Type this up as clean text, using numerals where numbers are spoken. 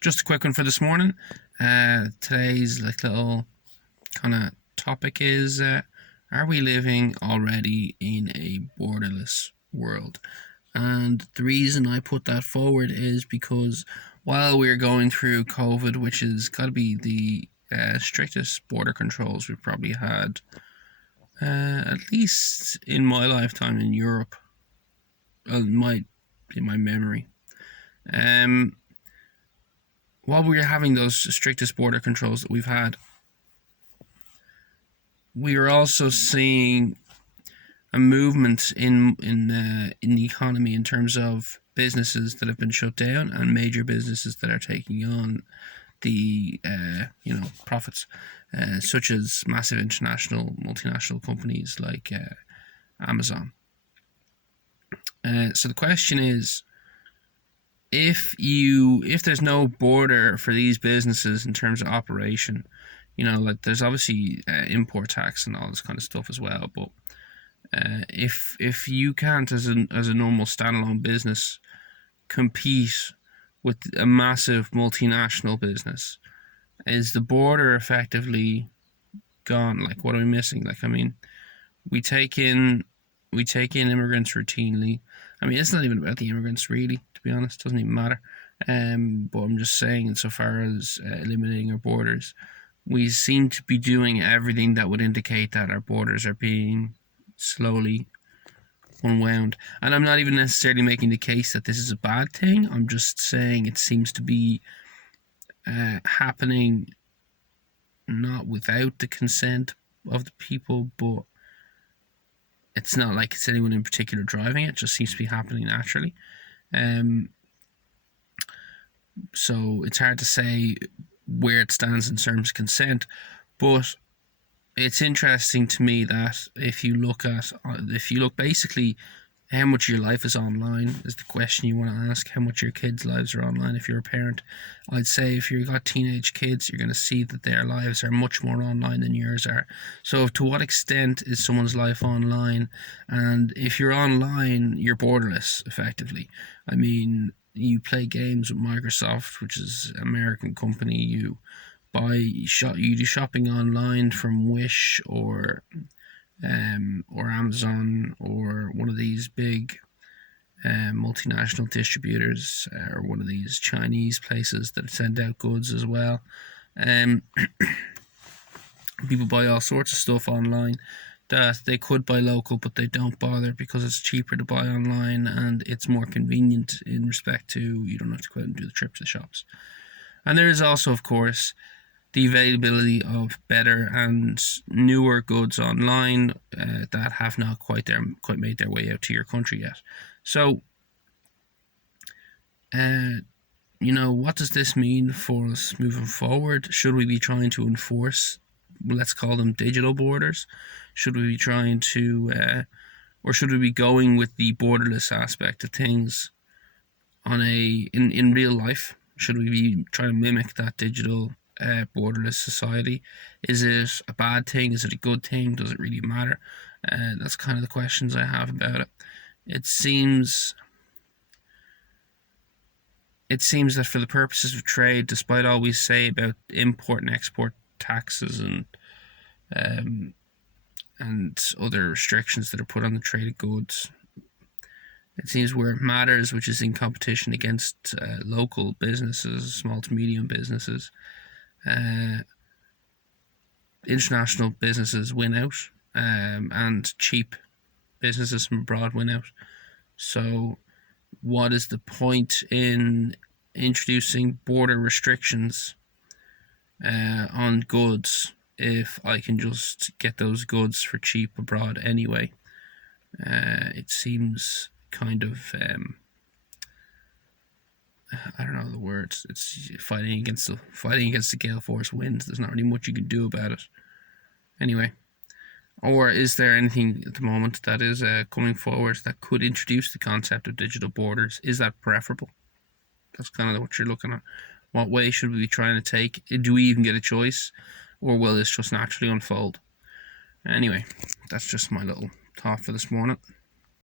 Just a quick one for this morning. Today's little kind of topic is: are we living already in a borderless world? And the reason I put that forward is because while we're going through COVID, which has got to be the strictest border controls we've probably had, at least in my lifetime in Europe, in my memory. While we're having those strictest border controls that we've had, we are also seeing a movement in the economy in terms of businesses that have been shut down and major businesses that are taking on the profits, such as massive international multinational companies like Amazon. So the question is, if there's no border for these businesses in terms of operation, like there's obviously import tax and all this kind of stuff as well, but if you can't as a normal standalone business compete with a massive multinational business, is the border effectively gone? Like, what are we missing? Like, I mean, we take in immigrants routinely. I mean, it's not even about the immigrants, really, to be honest. It doesn't even matter. But I'm just saying, insofar as eliminating our borders, we seem to be doing everything that would indicate that our borders are being slowly unwound. And I'm not even necessarily making the case that this is a bad thing. I'm just saying it seems to be happening not without the consent of the people, but it's not like it's anyone in particular driving it. It just seems to be happening naturally. So it's hard to say where it stands in terms of consent, but it's interesting to me that if you look basically how much of your life is online is the question you want to ask. How much of your kids' lives are online? If you're a parent, I'd say if you've got teenage kids, you're going to see that their lives are much more online than yours are. So to what extent is someone's life online? And if you're online, you're borderless, effectively. I mean, you play games with Microsoft, which is an American company. You do shopping online from Wish or Amazon or one of these big multinational distributors, or one of these Chinese places that send out goods as well. People buy all sorts of stuff online that they could buy local, but they don't bother because it's cheaper to buy online and it's more convenient in respect to you don't have to go out and do the trip to the shops. And there is also, of course, the availability of better and newer goods online that have not quite made their way out to your country yet. So, what does this mean for us moving forward? Should we be trying to enforce, let's call them digital borders? Should we be trying to, or should we be going with the borderless aspect of things in real life? Should we be trying to mimic that digital borderless society? Is it a bad thing? Is it a good thing? Does it really matter? That's kind of the questions I have about it. It seems that for the purposes of trade, despite all we say about import and export taxes and other restrictions that are put on the trade of goods, it seems where it matters, which is in competition against local businesses, small to medium businesses, international businesses win out, and cheap businesses from abroad win out. So what is the point in introducing border restrictions on goods if I can just get those goods for cheap abroad anyway? It seems kind of I don't know the words. It's fighting against the gale force winds. There's not really much you can do about it. Anyway, or is there anything at the moment that is coming forward that could introduce the concept of digital borders? Is that preferable? That's kind of what you're looking at. What way should we be trying to take? Do we even get a choice, or will this just naturally unfold? Anyway, that's just my little thought for this morning.